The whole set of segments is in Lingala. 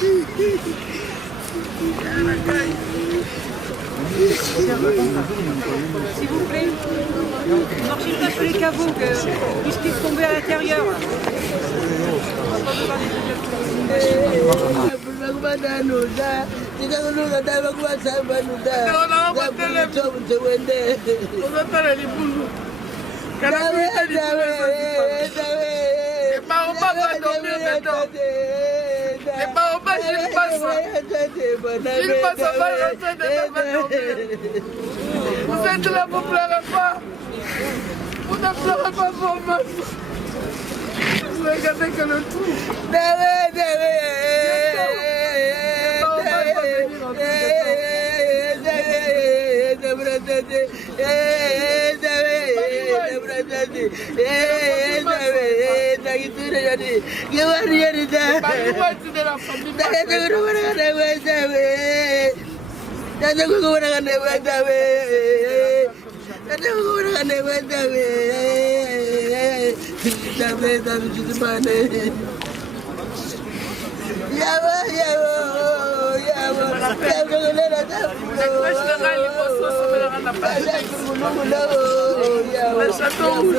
S'il vous plaît. Sortez un peu les caveaux que puisse tomber à l'intérieur. Vous êtes là, vous ne pleurez pas. Vous ne pleurez pas pour moi. Vous regardez que le tout. Maman va venir en plus de temps. Le château rouge.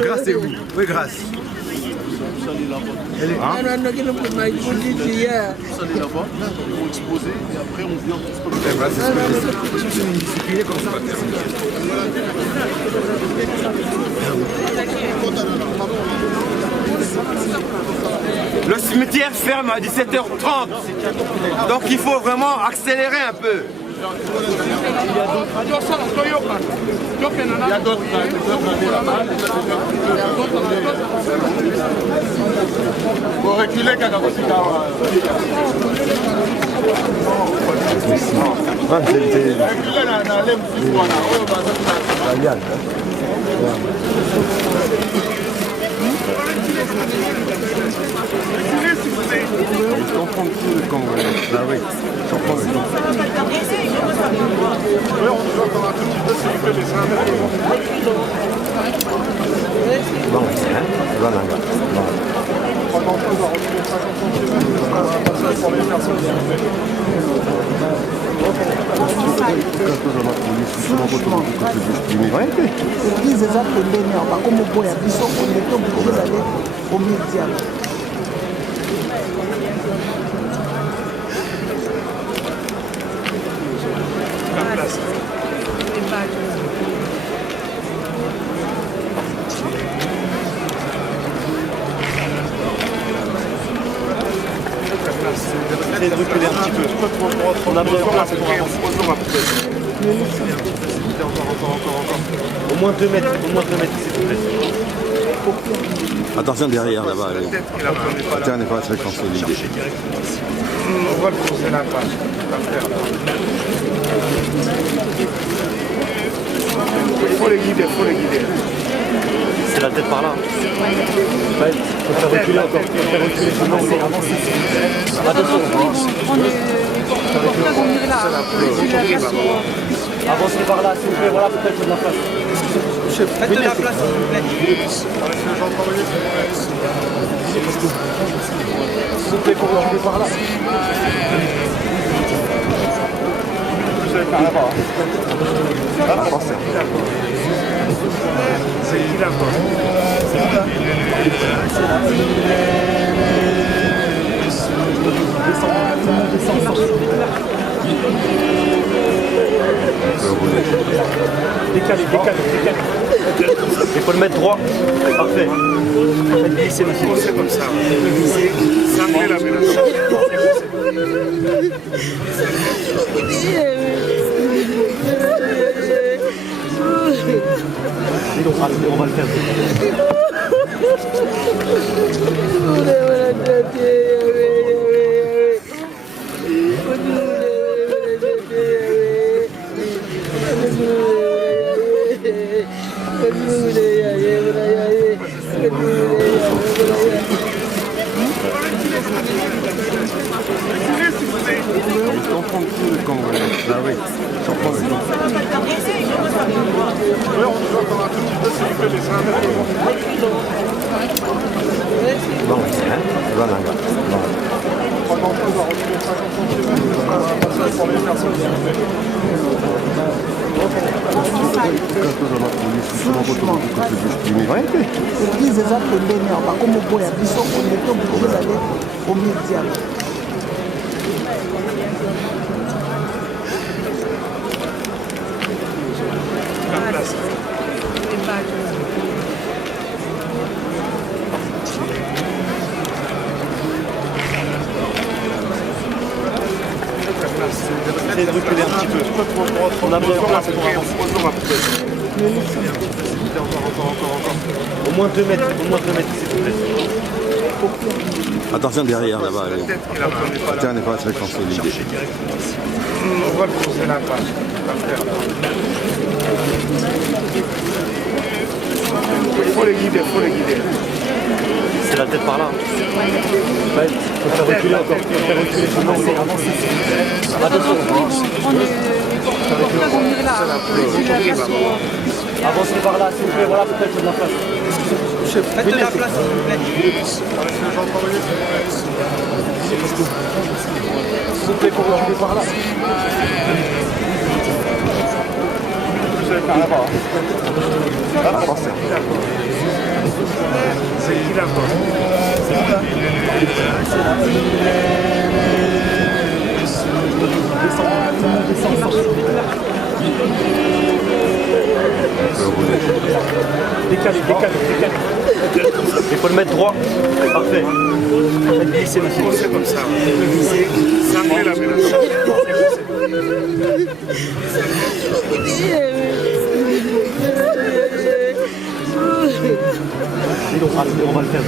Grâce c'est où? Oui, Grâce. Elle est là. Pour exposer et après on vient pour Voilà, c'est ce que j'essaie. Discipliné comme ça. Le cimetière ferme à 17h30. Donc il faut vraiment accélérer un peu. Il y a d'autres années là-bas. Bon, reculer quand on reculer dans l'aime tout ça. Ah oui. Bon, hein? Voilà, bon. Au moins 2 mètres, s'il vous plaît. Attention derrière là-bas. Le terrain n'est pas très consolidé. C'est la tête par là. Faut faire reculer encore. Faites attention, ils vont prendre les porteurs vont venir là. Laissez la place pour puisse bien. Avancez par là, s'il vous plaît, voilà peut-être la place. Faites de la place, s'il vous plaît. S'il vous plaît, pour reculer par là. Vous allez par là-bas. Attention. Il faut le mettre droit. Parfait. Glisser aussi. C'est comme ça. On va le faire. Bananga. L'église eza pembeni awa bakomoboya biso kometo oblige d'aller au média. Au moins 2 mètres, s'il vous plaît. Attention derrière là-bas. Tiens, n'est pas très consolidé. Faut les guider. C'est la tête par là. Ouais, faut faire reculer encore. Faites attention, ils vont prendre les porteurs vont venir là. Laissez la place pour puisse bien. Avancez par là, s'il vous plaît, voilà, peut-être de la place. Faites de la place, s'il vous plaît. S'il vous plaît, pour reculer par là. Vous allez par là-bas. Attention. Il faut le mettre droit. Parfait. Glisser aussi. C'est comme ça. Ça fait la même chose. On va le faire.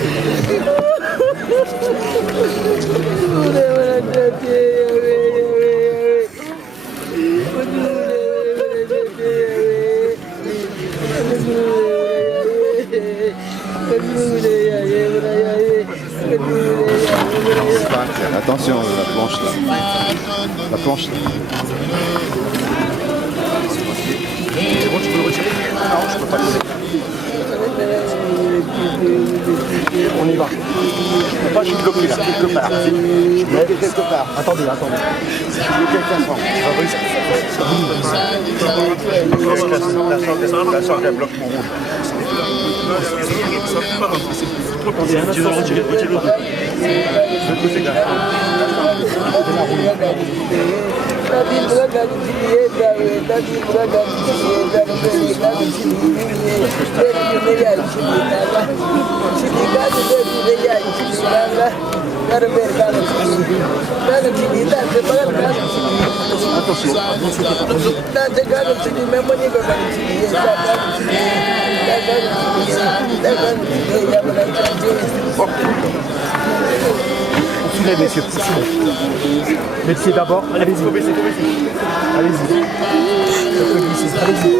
Attention, la planche là. La planche là. C'est bon, tu peux le retirer? Non, je peux pas le retirer. On y va. Pas, je suis bloqué là, quelque part. Mais quelque part. Attendez. Je suis bloqué avec l'enfant. La sorte elle bloque mon rouge. Attendez, tu veux le retirer, retire-le. Le côté là. Soulève, messieurs. Mettez d'abord. Allez-y. Faut baisser. Allez-y. Allez-y.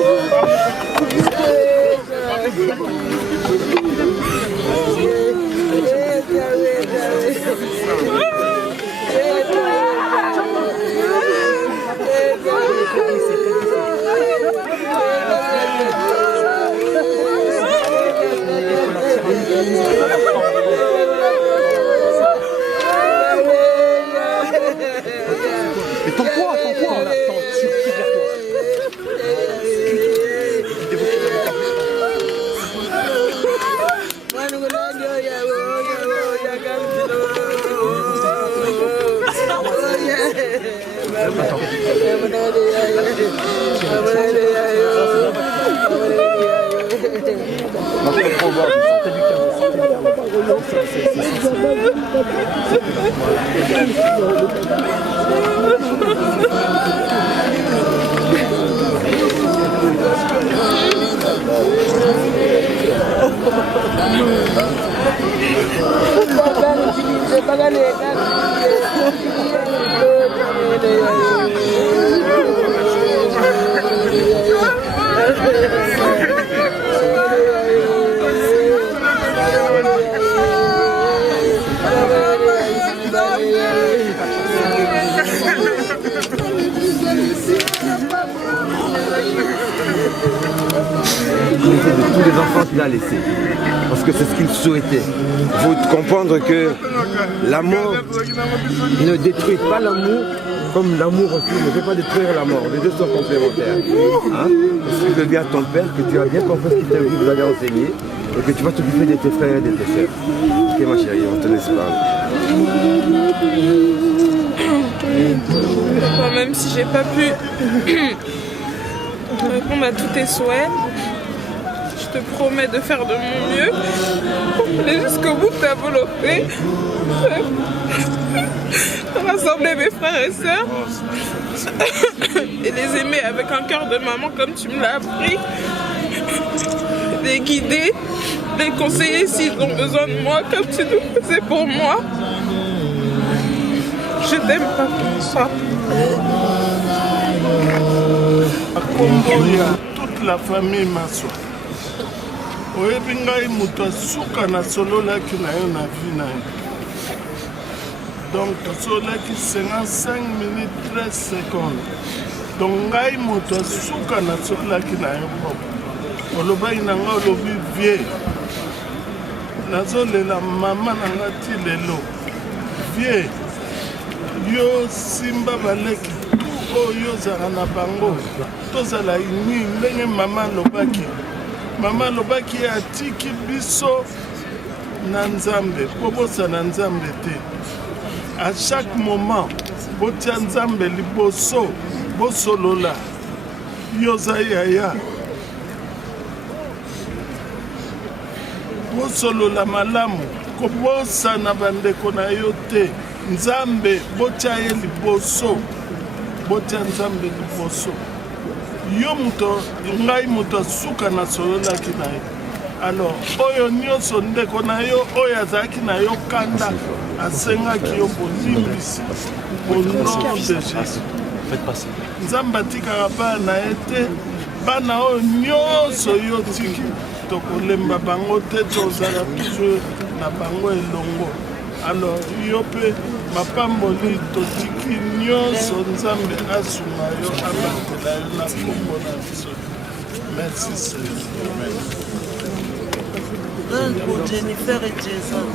Mais ton poids. Tire vers toi. Non, je peux trop voir. l'enfant qu'il a laissé. Parce que c'est ce qu'il souhaitait. Il faut comprendre que l'amour ne détruit pas l'amour, comme l'amour aussi ne peut pas détruire la mort. Les deux sont complémentaires. Hein? Si tu veux bien ton père, que tu as bien compris ce qu'il t'a dit, vous allez enseigner, et que tu vas t'occuper de tes frères et de tes sœurs. Ok ma chérie, on te laisse pas. Bon, même si j'ai pas pu répondre à tous tes souhaits, je te promets de faire de mon mieux et jusqu'au bout de ta volonté de rassembler mes frères et sœurs et les aimer avec un cœur de maman comme tu me l'as appris, les guider, les conseiller s'ils ont besoin de moi comme tu nous faisais pour moi. Je t'aime pas pour ça. Toute la famille Maso. Oyebi ngai moto asuka nasololaki na yo na vie na yo. Donc tosololaki 55 minutes 13 secondes. Donc ngai moto asuka nasololaki na yo poko. Olobaki na nga olobi vie. Nazolela mama na nga ti lelo. Vie. Yo simba baleki. Oyo ozala na bango. Tozala ini ndenge mama lobaki. Mama lobaki atiki biso na Nzambe, bobosa na Nzambe te. À chaque moment, botia Nzambe liboso, bosolola. Yoza yaya. Bosolola malamu, kobosa na bandeko na yo te. Nzambe, botia ye liboso. Botia Nzambe liboso. Yo muto ngai muto asuka na sololaki na yo. Alors oyo nyonso ndeko na yo oyo azalaki na yo kanda asengaki yo bolimbisi au nom de Jésus. Nzambe atikaka bana na ye te bana oyo nyonso yo tiki tokolemba bango te tozala toujours na bango elongo. Alors yo mpe mapamboli totiki nyonso Nzambe asunga yo abatela yo na kombo na biso. Merci Seigneur. Pour Jennifer et Jason.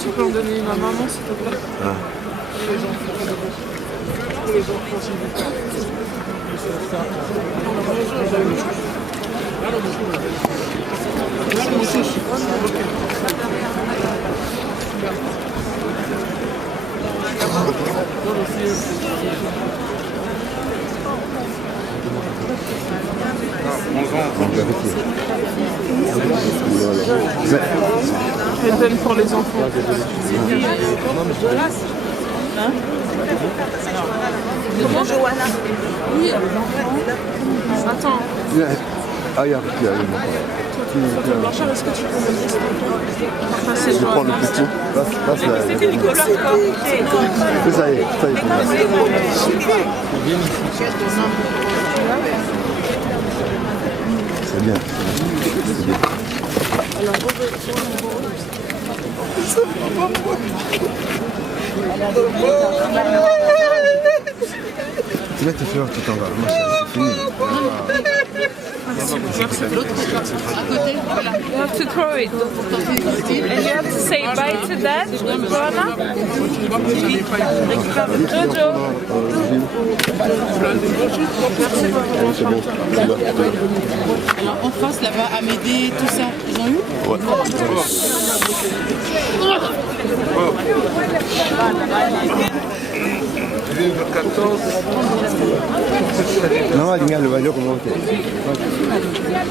Tu peux en donner ma maman s'il te plaît. Pour les enfants. Pour les enfants s'il vous plaît. Je donne pour les enfants. Bonjour Johanna. Oui. Attends. Je prends le petit. C'était du couleur. Ça y est. C'est bien. C'est là que tu fais là, tu t'en vas. You have to throw it. And you have to say bye to Dad, Joanna. Jojo. En face là-bas, Amédée, tout ça, ils ont eu? Ouais.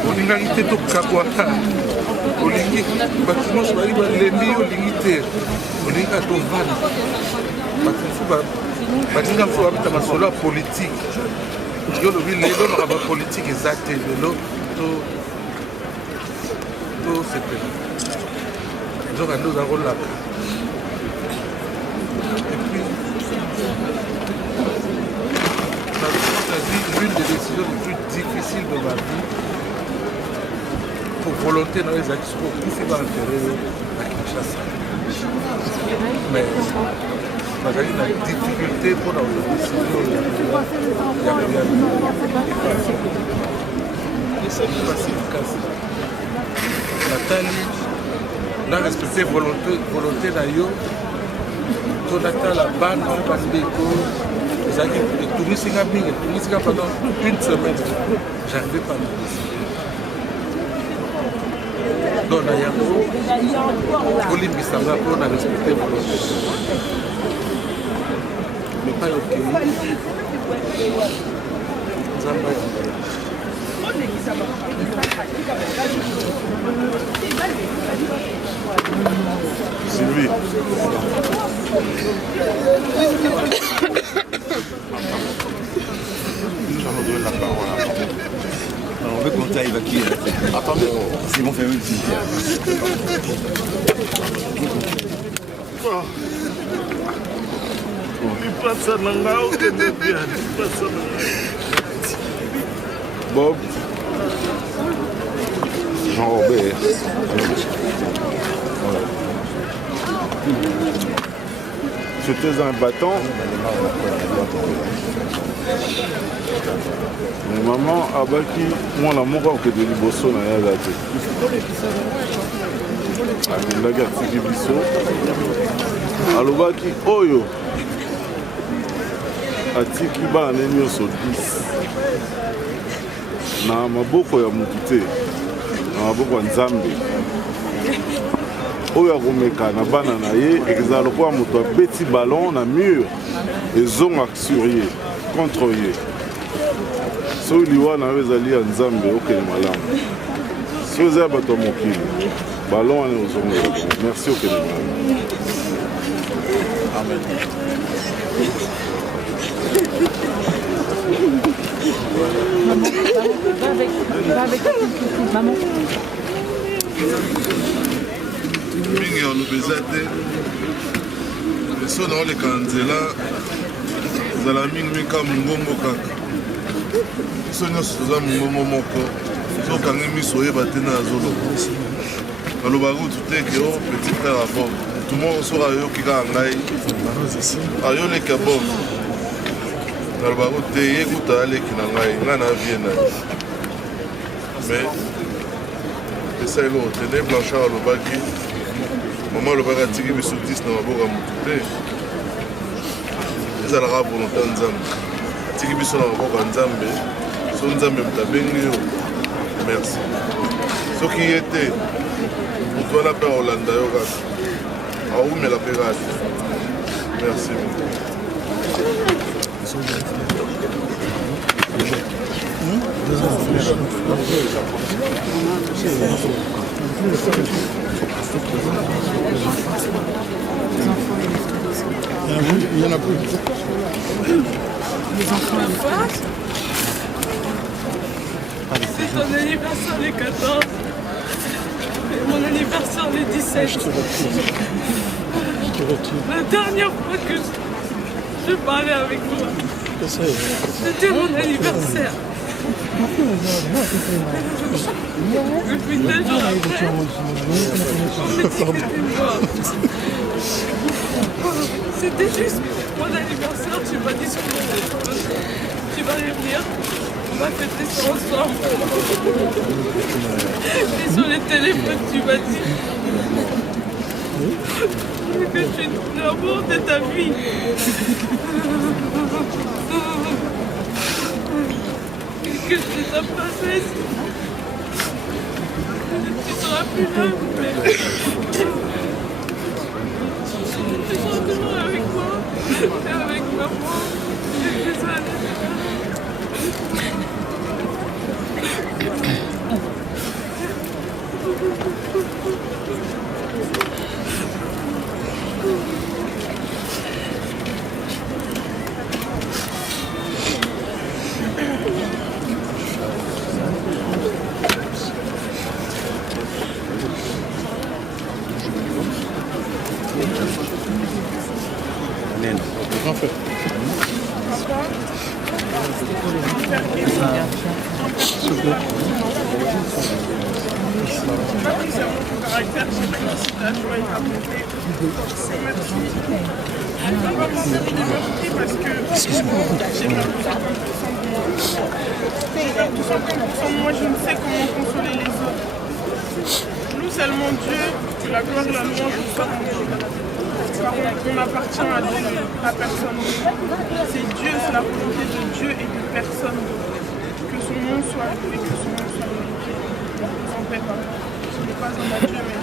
olingangi te tokabwaka olingi bato nyonso bali balembi olingi te olingi atovana bato mosu baninga mosu babeta masolo ya politike yo olobi lelo makambo ya politike eza te lelo tosepela nzoka nde oza kolaka. L'une des décisions les plus difficiles de ma vie, pour volonté dans les actions, tout fait par l'intérêt à Kinshasa. Mais j'ai eu la difficulté pour la Nathalie, on a respecté volonté d'ailleurs, on attend la banne, on passe des cours. Tout le monde pendant une semaine, j'arrivais pas à me décider. Donc, Olympique Sanga, on a respecté le projet. Mais pas le pays. Sylvie. Nous allons donner la parole à On veut qu'on t'aille avec qui? Attendez. Simon fait un petit. Lipasa na ngao kende bien. Lipasa na Bob. Jean-Robert. J'étais un battant. Mais maman abaki moi la moko ke de liboso na ya gate. Akendaki atiki biso. Alobaki oyo. Atiki bana ne nyonso 10. Na maboko ya motu te. Na maboko ya Nzambe. Oyo akomeka na bana na ye ezala lokola moto abeti ballon na mur ezongaka sur ye contre ye. Soki liwa na yo ezali ya Nzambe okende malamu. Soki eza ya bato ya mokili ballon wana ozongaka. Merci okende malamu. Amen. mingi alobi eza te so naoleka na nzela ezala mingi ka mongongo kaka biso nyonso toza mongongo moko sokangi miso oyeba te na azoloba alobaka kutu te ke o petit frère abo mutu moko soki ayoki kaka ngai ayoleki abo alobaka kutu te ye kuta aleki na ngai ngai na vie na mais esaeli otene blanchard alobaki mama alobaki atiki biso 10 na maboko ya motu te ezalaka volonté ya Nzambe atiki biso na maboko ya Nzambe so Nzambe moto abengi yo merci soki ye te moto wana mpe aolanda yo kaka aumela mpe kaka merci C'est ton anniversaire le 14, mon anniversaire le 17. La dernière fois que je parlais avec toi, c'était mon anniversaire. Depuis 2 jours après, on me dit que tu es mort. C'était juste mon anniversaire, tu m'as dit que tu vas revenir, on va fêter ça ensemble. Et sur le téléphone, tu m'as dit que tu es l'amour de ta vie. Que je suis ta princesse. Tu seras plus là, mais tu seras toujours avec moi et avec maman. Je suis désolée. Moi, je ne sais comment consoler les autres. Nous seulement Dieu, la gloire et la louange, on appartient à personne. C'est Dieu, c'est la volonté de Dieu et de personne. Que son nom soit appelé, que son nom soit glorifié. En fait, ce n'est pas un Dieu, mais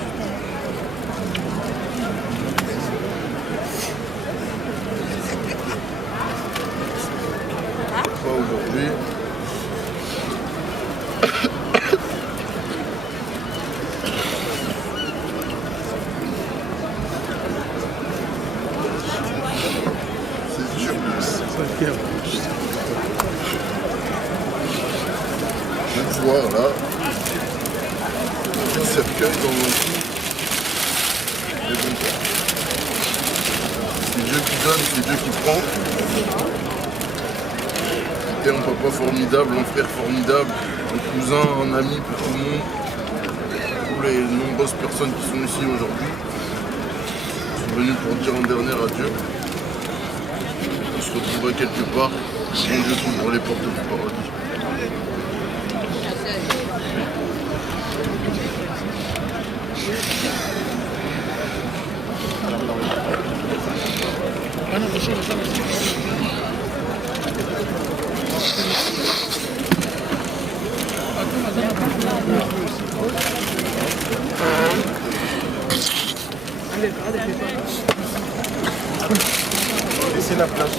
aujourd'hui. Je vois là, un cercueil dans le c'est Dieu qui donne, c'est Dieu qui prend. C'était un papa formidable, un frère formidable, un cousin, un ami pour tout le monde, pour les nombreuses personnes qui sont ici aujourd'hui. Je suis venu pour dire un dernier adieu. On se retrouverait quelque part, si Dieu ouvre les portes du paradis. Laissez la place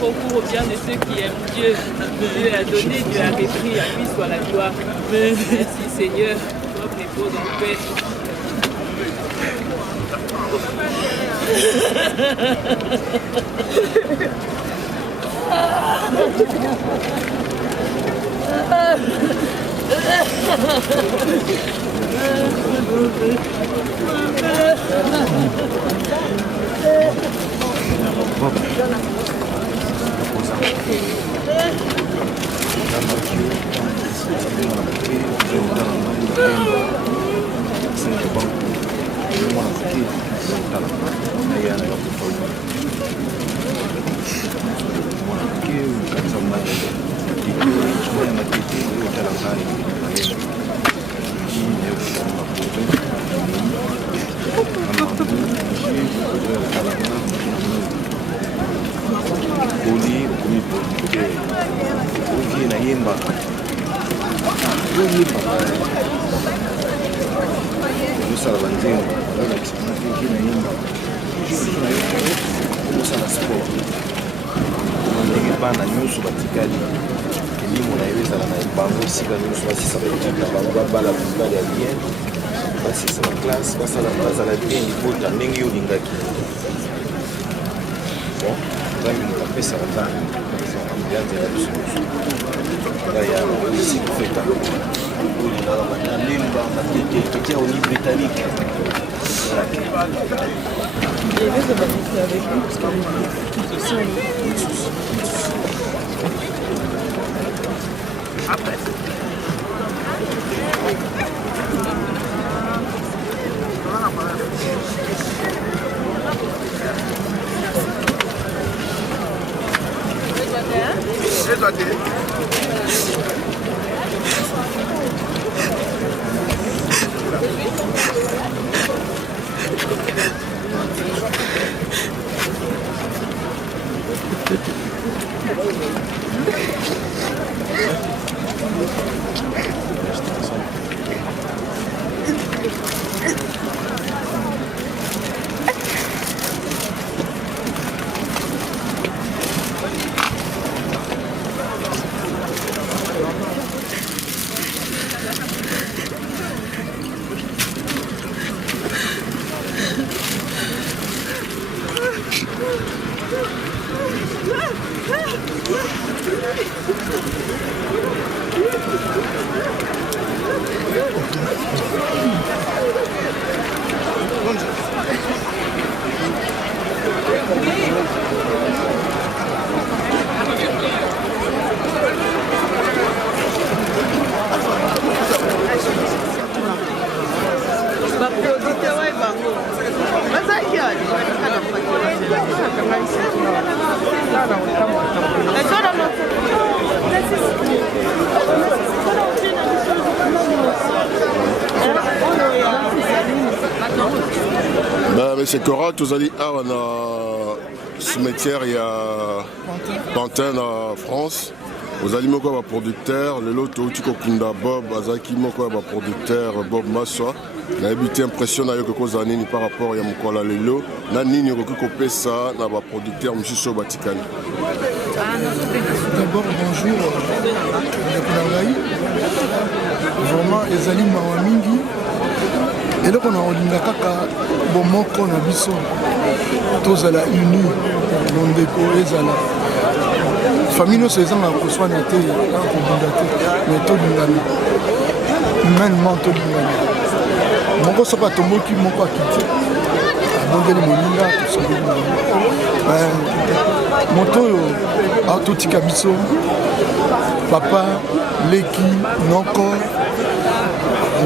Concours bien de ceux qui aiment Dieu. Dieu a donné, Dieu a repris, à lui soit la gloire. Merci Seigneur, notre épouse de paix. c'est Cora, tous allez à un cimetière, il y a Pantin en France. Vous allez me quoi producteur, le lot où tu kunda Bob, Azaki me quoi producteur Bob Maswa. Na habité impression na yoko kozani par rapport ya mukola lelo. Na nini yoko kopé ça na ba producteur monsieur So Batikani. D'abord bonjour. Vraiment ezali mawa mingi. Eloko na olinga kaka bomoko na biso tozala uni londeko ezala famille nyonso ezanga koswana te kobunda te mais tolingana humainement tolingana moko soki atomoki moko akiti abondeli moninga tosokoli moto oyo atotika biso papa leki noko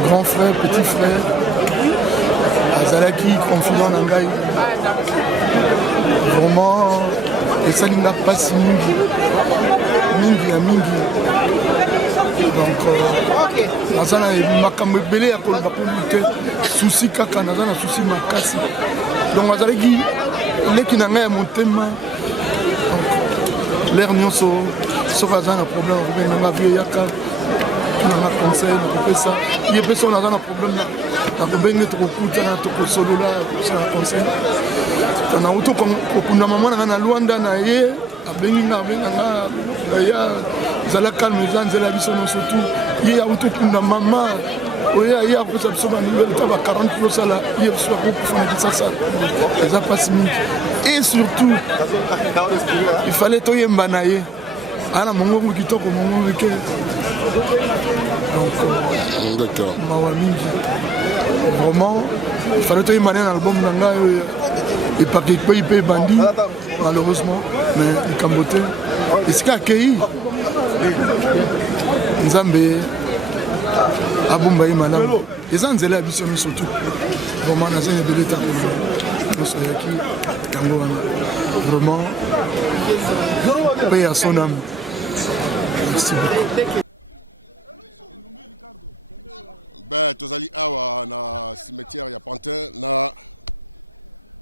grand frère petit frère azalaki confident na ngai vraiment esalinga mpasi mingi ya mingi donc naza na makambo ebele ya koloba mponi te susi kaka naza na susi makasi donc azalaki leki na ngai ya motema lere nyonso soki aza na problème akobenanga vie yaka nanga conseil nakopesa ye mpe so naza na problème nakobenge tokokutana tokosolola kosala conseil nauti kokundama mwana nga na lwanda na ye abengi nga abenganga ya zala calme eza nzela biso nyonso tu ye auti okunda mama oya ye akosa biso baningeli ta ba 40 kilo osala ye biso akokufana kisasa eza mpasi mingi et surtout il fallait toyemba na ye ana mongongo kitoko mongongo ke D'accord. mawa mingi vraiment il fallait toyemba na ye na album na ngai epake ekwei mpe ebandi malheureusement mais likambo te esika akei nzambe abomba ye malamu eza nzela ya biso nyonso tu vraiment naza ebele ta nyonso ayaki yango wana vraiment mpe ya son âme. Merci beaucoup. Ben, tozali awa na cimetière ya Pantin na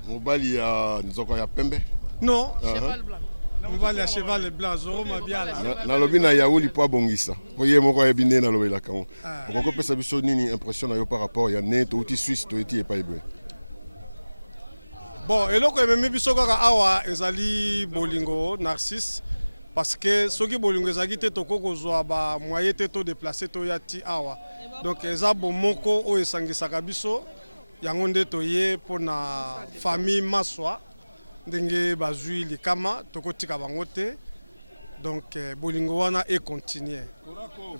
mobali ya nzoko ya pembe. Non, cheval blanc. Mobali ya cheval blanc, Zoro Mabiala. Na lobi na yauli po abongisa. Po ye moko ya bine na lobela kango. Okoko pesa biso nini impression na yo par rapport ya ne to uti Suisse to eti epa ebe. Bon, eloko ememi biso kaka awa ezali bolingo Narcisse parce que soki bolingo ezali te tokoko zwa ba moyen te to déplacer to yati awa. Donc eza bomoko o esangisaka biso yango nde toye pona famille Maswa ndenge bazui likama tokotika bango te. Donc bolingo wana e continuer.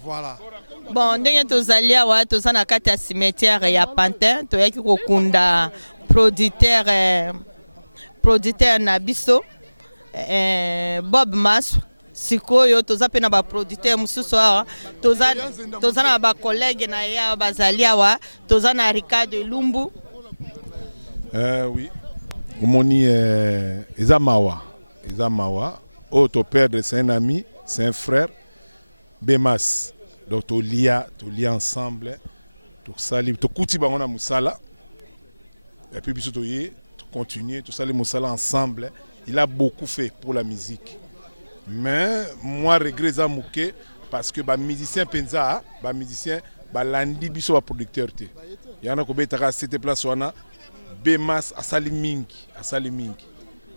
Voilà. Bon, ndenge tozali awa toza na kati ya cimetière ya Pantin toyaki kokunda producteur na biso Bob Maswa sikoyo toza pe na ba producteur mususu awa toza na ba collègue na ya bazali awa toza na Ricardo Lumbu. Oui. Omoni Ezamawa oh ton père c'est un ami, c'est un frère Bemas. Donc to lia ensemble to sali to kuti bango na musala. Et puis biso to ye to continuer to sali musala ensemble. Il a beaucoup fait pour la musique. Mais moi regret ça mouké parce que ba musicien penza ba musicien ba landi biso ba producteur te. Yana ko betaka cette place wana Bemas asali mingi.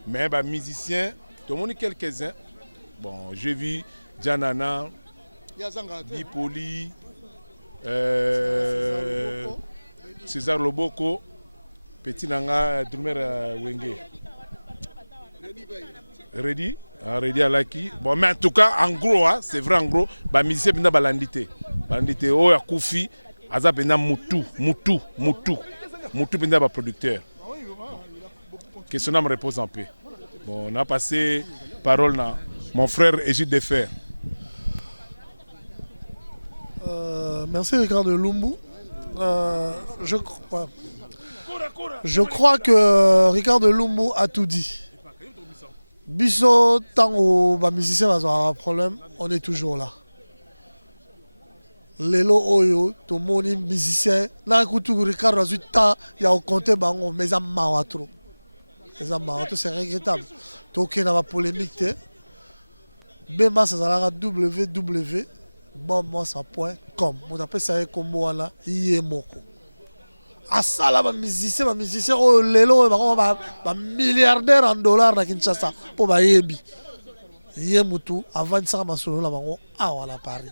Mais ba musicien tout le monde quelques-uns. Bon, j'ai vu Janana, Bipoli, César Loboko, Petit Nanga, Drumer Wenge. Ready Alaki. Bon, mais en tout cas, en gros, hein, c'est vrai, en gros, bah, musicien penda balandité. Balandité, oh, ya Koufi, Aza penda Moutou penda ba producteur. Que son âme repose en paix. Bon, on a passé parole à mon frère Égide de Fer. Merci Ricardo Lumbu. Je crois que Ricardo Lumbu a tout dit. Biso, tant que les musiciens ont un problème, on est toujours là. lelo oyo tomoni musicien na kutu Ricardo azui ta ya okonte bango mais ça mawa trop. Ça mawa trop, c'est regrettable. Donc il y a une polémique te. Bema ça sera www.bombmassa.com. On appelle ça comme wana yemoko. Asala ba musicien oyo lelo ba milliardaire en dollars na Kinshasa pour ba yebi. Yemutu avant ça masolo la bango awa na Paris.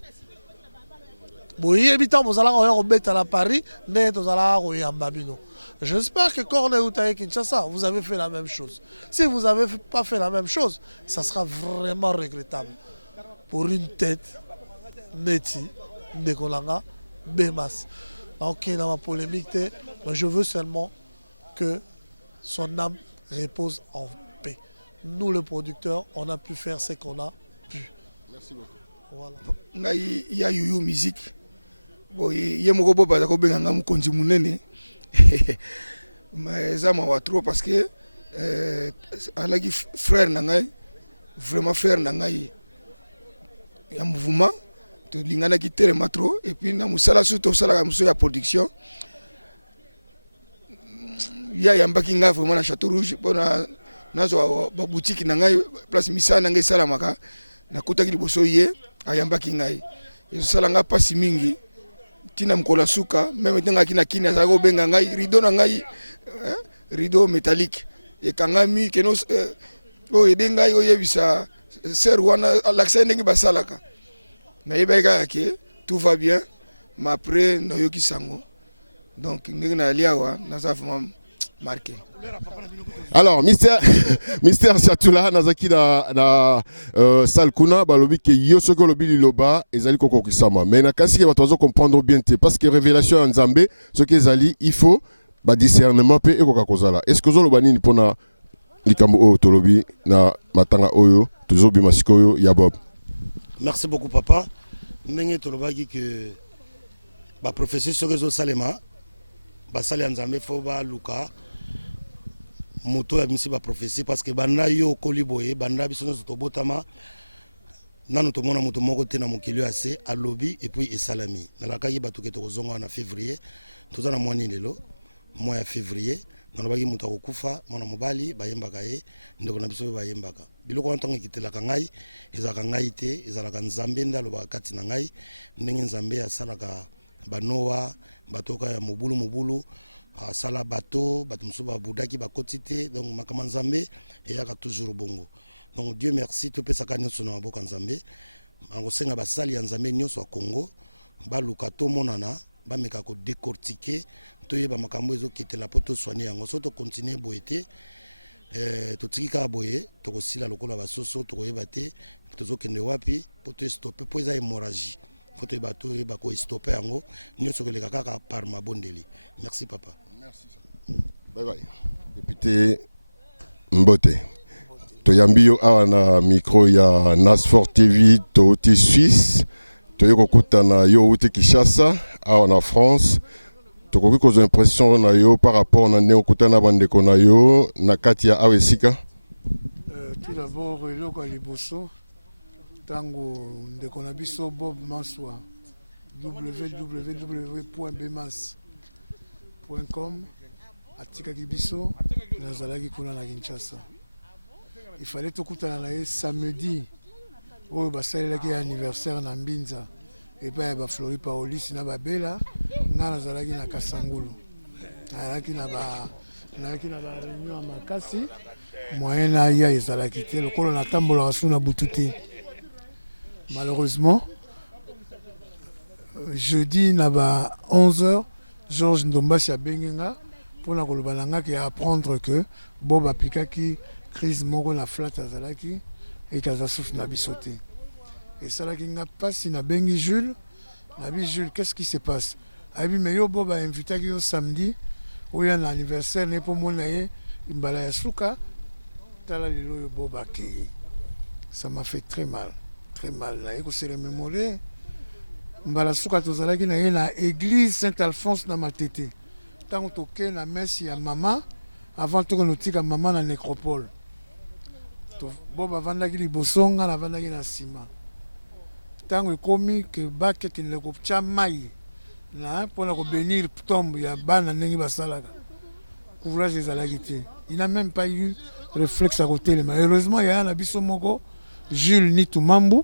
J'espère que Corne Outaye Kinshasa, vous avez fait la même chose. Si vous n'avez pas fait la même chose, ça sera vraiment regrettable. Pour une tête, Neti, Ndekolanga, Bemas. Donc il y a une polémique, mais je veux seulement que son âme repose en paix. Nous, le producteur, on a pu faire ce qu'on a pu. Merci beaucoup. Voilà. Il y a Yoyo Musique. Il y a beaucoup de munene. Mais ça m'a trop parce que alaki frère nangai vraiment frère nangai ya mouvement to lingana ki telema trop et puis na musala surtout sala muso ya production ya yambaki nga vraiment na Château Rouge bona nazo ba boutique nangai place misana ngai sala maka na kutaki liboso ye ayambaki ngai sala nga pasi mingi tina mkola suka même tenga kina kina za go benga ngai rideau na ngai rideau métallique et kangami keno o edenga yo yebisa ser wana l'accès ngi basalaka na yebeka yake tout va bien mais après no yoki sango donc ngi na liawa na za vraiment marqué. Alors, Mystère Chatula, Nazaki na Salkuna, balobi ke yosoko lobi liloba, ezali koko kisama. Mais na kasi ba tozo comprendre bien te parce que révélation en Nzambe, ce que ezali, il faut ba discernement pe ekoka kozala. Est-ce que zo lobani ni pona likambo o tolobi na matanga oyo, tozo bi masiko oyo ya Bob. Merci beaucoup papa. Ndenge tolobaki que ba professeur Sogezo Salema ba sali Nzambe fo ba luka moto ya misi ba prophétie parce que banda yo koliboye banda biso nso tobotama nanu tomona moto moko te na mokili assez à lobby et puis esalami nalakaki bato ke tokozonga na février toza na mwani lelo mois ya février nalobaki moto akokufa mwana mobali bayembaka ye ndeko na biso bayembaka biloko wana ntango ekitelaka ngai ezalaka ngai te ezalaka Nzambe nde alobaka kati na ngai ndenge Nzambe asalaka banoa batoka ya mobulu sala bateau bato mosusu babudaki bakoti te donc makama Nzambe eyaka toujours bongo donc Dieu merci topesaka nyonso na maboko ya Nzambe angosenga basali ya Nzambe nyonso ya Congo baluka tomonana bameka kodécortiquer toyeba makambo ezokitela po tosoigne yango so tokontinue boye te totiki kaka boye tokosila lokola basoso tokoyeba te tozokende wapi po tostoppe po eza hémorragie faut toyeba toyeba kostoppe yango nyonso koleka kaka par mabondeli. Merci papa. Merci. Bye bye. Député Mbote. Toyambi yo awa na micro ya Nasfor TV touti Suisse. Toyoko kuta na yo uti Kinshasa awa na France. Tokoki kozo impression na yo par rapport na neo kuta na bandeko na yo na kati ya awa esika. Tout d'abord eloko liboso tango ndeko na biso Bob Maswa www.bmas.com atikaki biso nazalaki kuna na Kinshasa. Il fallait tokutana na ye samedi oyo basalelaki anniversaire na Mbinza epai ba Flori Paolis na babela nga nazalaki na Kasangulu nazalaki na ba réunion ya makasi moyen na ya ezalaki te lokolo natambolaka so na butu te. Malheureusement, jeudi na ba 11h, Georges Ndombasi a bengenga pour na kolobananga ki apprendre que Bob aplikaki crise moko na flat azalaki et kaza souffle na bisoté. Et ça là qui n'a pas si na bengi Jules, na bi Jules, qu'est-ce qui se passe? Abi mais yo Bob a invité ki yo samedi où il y a un anniversaire ne pour mon aye imbala ya suka tala lelo yo Bob aki. Ça m'a fait très mal. Très mal. Il faut se remémorer. Mbala suka tozalaki na ye na église Saint-Alphonse na Matete. Tant que toke na messe ya maman avant to notika maman na nécropole. To Bob avandaki liboso nga na avandaki na sima. ntango ekomi ke bakekende koptya mai na mpona kobénir tombe ya bana ndenge basalaka courage ezalaki te. Il n'a même pas eu réflexe à côté. Heureusement, il y a un biso moko Jules Nitumambu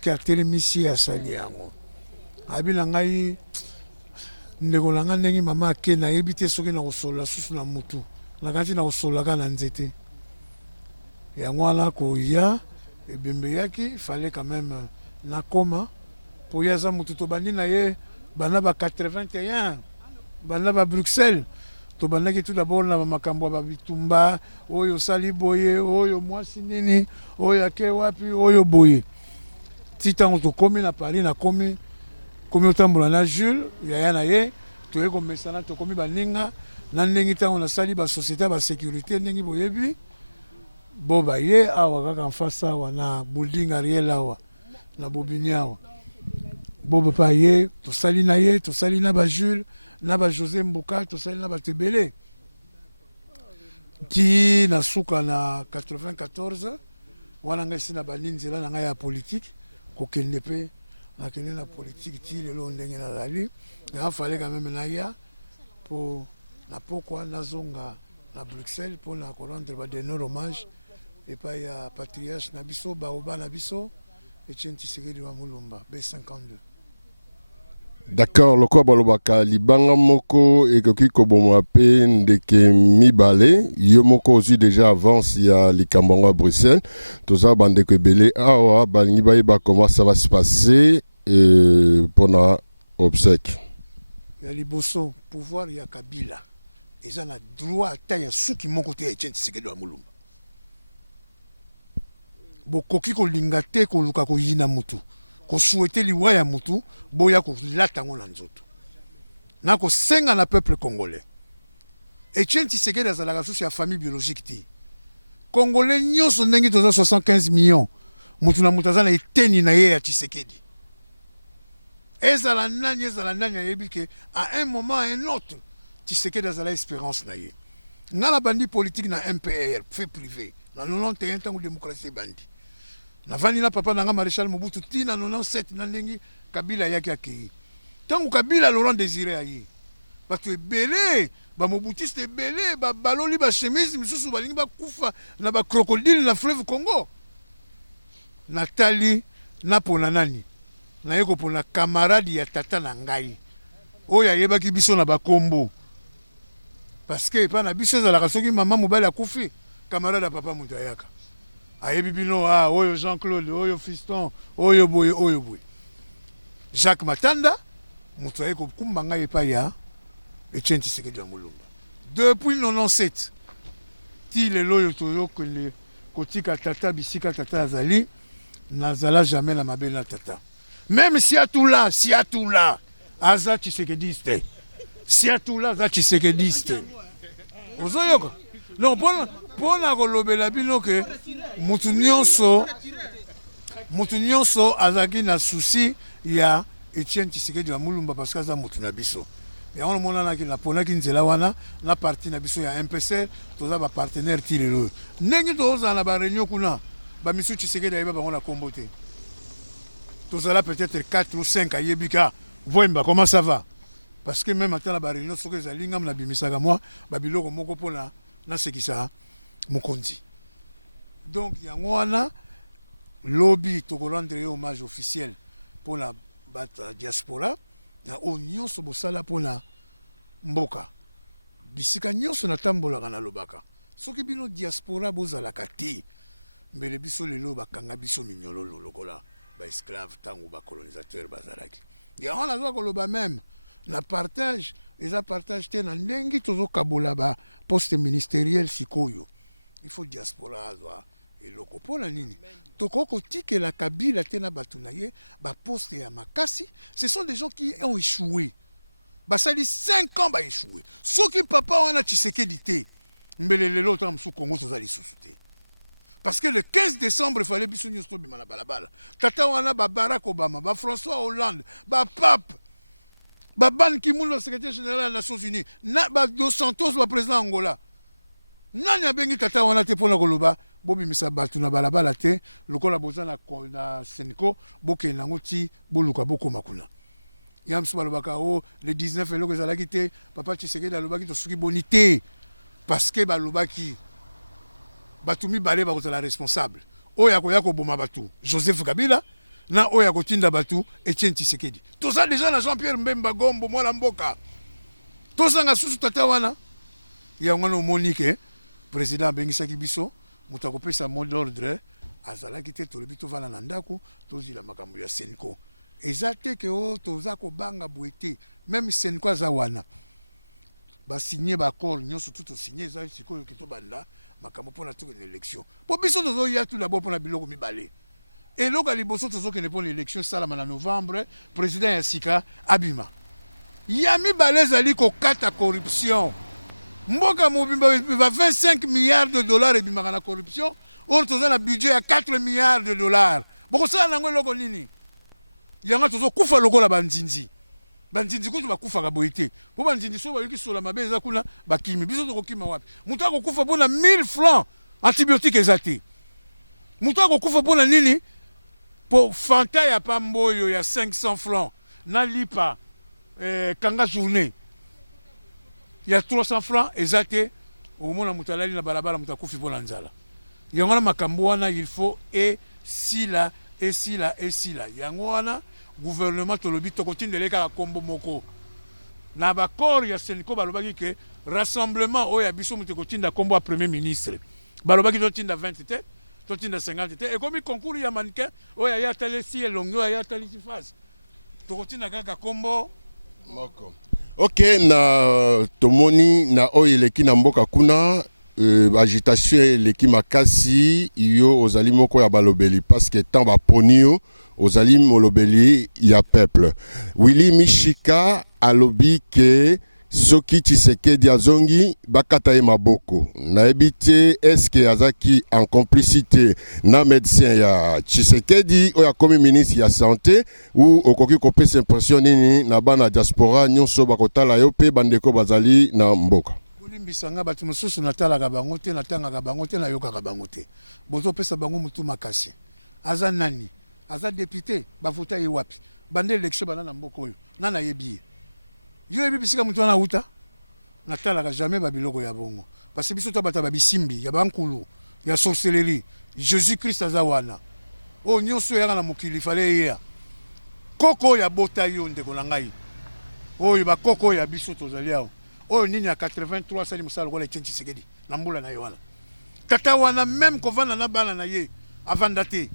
qui a télémissi à Saliango. Abila ngai ndeko langa ndenge mama ke na yebite soki na kosola susu na mutu. Na kanti na kosola kana nzete. Yango ala ko ya ebembe yaki fallait quand même na koma pour yaza mutu to bandi na ye bana ba 81 bana ba Bruxelles. Tobandaki tout d'abord na makambo ba bitumba oyo sali boye oyo mwasi nini oyo ake wapi oyo boye titango to komi na Paris na komi otambola na Jules ya na ye toye komesana to komi baninga na ndenge tango na sali ba société ba sécurité ndenge boyebi boba ye awa kaka mfasa wana building Ariel awa na bobini awa boba pa ye to sali na ba Jules na ba José Mbuka to sali na ba Tebele ki na suka na 94 wana ngasi na baninzela na ngai ya politique kokende pe na kende na politique ti lelo ndenge na zali na fallait quand même na ya pour na pourquoi na zonga na Bruxelles pour na rendre ba de hommage et pas ya patriarche na biso ba oba na biso Etienne Tshisekedi wa Mulumba B52. D'accord, le quoi balobaka libanga moko ekoki kobomwa pe ndeke mibale yo moko aussi déjà avance ya likambongo à Bruxelles toza bandeko ebele awa balingi bayeba comment ça va se passer pendant obsèque ya liboso pouvoir ya Kabila eza na droit ata ya suki moko te ya Etienne Tshisekedi wa Mulumba bokoki kolinga te koluka koyina mutu ko souhaiter liwa ya mutu boya ko latango na nzoto na ko senga na peuple congolais. Etienne Tshisekedi azalaka susu ya famille biologique ti congolais nyonso ndenge toza 75 millions mutu na mutu azala eteni na ye ya Tshisekedi ezala nani yebi ke à un moment à un autre Tshisekedi azala espérance na ye ngala bandi politique na MPR fait privé na 91 tango démocratie bandi na vani na papa nanga Maréchal Mobutu tina 97 na ndenge Kabila yaki akei tango Kabila Laurent Désiré ayi bato ebele ba mobutiste ebele ba baloli ba chemise misusu balingi ba kufa na ba crocodile na fleuve Congo Nathalie na pona nani na yeko pona camarade ya tata na ngai oya yebaki biso na ba kombo parce que pa na biso za la soki mama mobali akufi camarade ya papa mutu ayaka ayebi bino oyo Jean-Claude oyo Fiston oyo boye Jacques Matanda mutu ayeko kumba ngai epa ya Etienne Tshisekedi wa Mulumba depuis 97 ti lelo oyo toyokende kotika tata bisika tata azali nazala jamais na mabe na tata même si atula aza Tshisekediste si atula aza Tshisekediste ozoyoka non pona kolobela bino ke mutu nyonso azaki na souci ya Etienne Tshisekedi wa Mulumba parce que aza mutu na biso yango monanaki na ponaki nzela wana na parti na biso ya MPCR toza ba partenaire ti lelo ndenge tozala na ba réunion kuna ba misu Tshisekedi ayeba bango na kombo te tozala peut-être 4 ou 5 ayebika voyemba comment ça va parce que même atala ba réunion soki ezali ngam na bimisaka moi ba biloko moko pona na sekisa mokonzi donc yango wana lobby tokolandre hommage officiel pour la diaspora na o nyonso bosala pona mboka bisika nyonso natambolaka na lobaka soki bino diaspora bozalaka te mbele biso lelo bakanga biso minyololo lokola ba esclave tango ba colonisateur bazalaki yango nazoka koloba même na partage eza partage te na ndenge tozokabola ba poste ministériel sikoyo il faut diaspora azwa eloko mpona nini tokokotikela Kabila te na bato na ye baposte ya makasi ce sont des gens qui ont échoué basali 5 ans baéchoué soki papa wana Tshisekedi te mbele lelo tala mosu Congo toza lisusu te parce que le 15 décembre il fallait biso nyonso tobima na balabala tata wana ba Barack Obama ba François Hollande ba Pape ba Ban Ki-moon le secrétaire général des Nations Unies na ba Dos Santos ba président Angola nani abengi tata wana te mpona koloba bobimisa bato na balabala te lokola boza na Seniko bokende nango ti boluka bokoma kuna ya mosusu balobaka o le 19 eloko ezalaki te papa Tshisekedi alobaki tosuki boni te parce que balobaki bato mibale bakozala responsable oyo akoya koboma bato Joseph Kabila na oyo akotinda bato Etienne Tshisekedi toza deja na Jean-Pierre Mbemba Gombo mwana mboka tozanga susu tata wana yango wana omoni ke président abengisaki biso moto akopesa mot d'ordre azalaki te tolobi tovanda na ndako tozila makambo ya Seniko eza te ke o toza kobanga boye te même Seniko aza wana basigné baaccord nyonso tout osigné eza sikoyo ke tobanda makambo mpona tokende élection po biso tozoya tout d'abord mpona biloko mibale eloko ya liboso tozokende mpona élection esalama na novembre président ya sika abima ya mibale ezali kokata corruption mboka mobimba ba 25 milliards de dollars ebimaka na corruption or toza na budget ya 4 milliards de dollars bokosala nango eloko nini yango tozokufa lokola banzinzi kutu bakufaka boye te po banzinzi so bayoki sola mabe eza kuna bakimi biso tokokima wapi moto akokufa mpona 1000 francs antibiotique eza te moto akokufa mpona nini po fanta ya pamboyo ya 500 francs na lipa kanga journée ya 300 francs eza te omona moto alali na balabala moto akufi mpona nzala yango wana makambo wana il faut esila yango wana gouvernement tolobi tokotindele kaka kombo moko na bakor ya Seniko balobaki ke rassemblement oyo ya biso moto kotinda kombo ya premier ministre balobaki totinda 20 te totinda 50 te ekomi concours ya mannequin oyo aya tali si elongi oyo aya tali si face tokotinda kaka kombo moko. Ok, na tomoni na oyo eleki na mboka kuna agitation eleki makasi yo ozali moko ya balobeli parce que tant baponi yo ozali molobeli ya peuple. Willy Mishika alobi ke soki Tshisekedi azongi bakata ye maboko. Nayebi te eske azaki en complicité na médecin ya Tshisekedi oyo akomi ministre ya santé ou okoki kopesa impression nini na bana diaspora nyonso bakotala yo pe bandeko bazali na mboka. Bisanga batu mosusu natalaka bango te natangaka bango te nayokaka bango te bozopesa bango mutu makasi aza nani aza député bavota ye wapi bande élection bana na mboka oyo nana yebi yo yebi bisika mutu wana uta natalaka jamais babiloko ya bongo parce que biso to bata babisimbi ya bankulu ya sorcellerie Jésus Christ aza wana o nyonso yaka na mokili fale ya koko ya bota yo ndeko na ngai oyo bakoko ya biso tozali awo oyo nini ya 83 sali mosala lokola Etienne Tshisekedi na mbula na ye wana tata wana même kovanda na bana na ye avanda te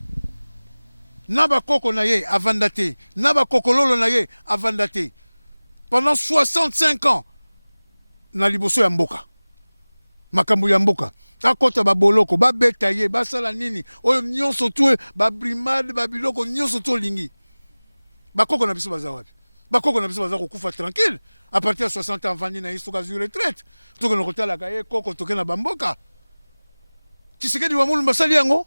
na bakoko na ye avanda te na bakokololo na ye avanda te pendant 65 ans na liboso ya mboka makambo ya mboka akota baboloko babeta ye basala nini oyo nyonso tu babrimade babiloko nyonso to lingi bakoko na biso baza wapi bakoko na biso baza kokufa tranquille à partir de 60 ans vandi na iso kazu retraite toko na kotala ka ye koko toke na bamboka Tshisekedi wa mulu basali yango.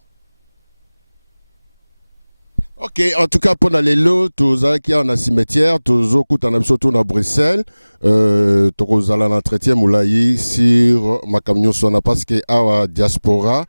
Ok, en tout cas pour les lots, tous qui en a cimetière, tous au coup en surtout à Bruxelles, tous à l'entretien moulaï sur ma camion sona parce que à diaspora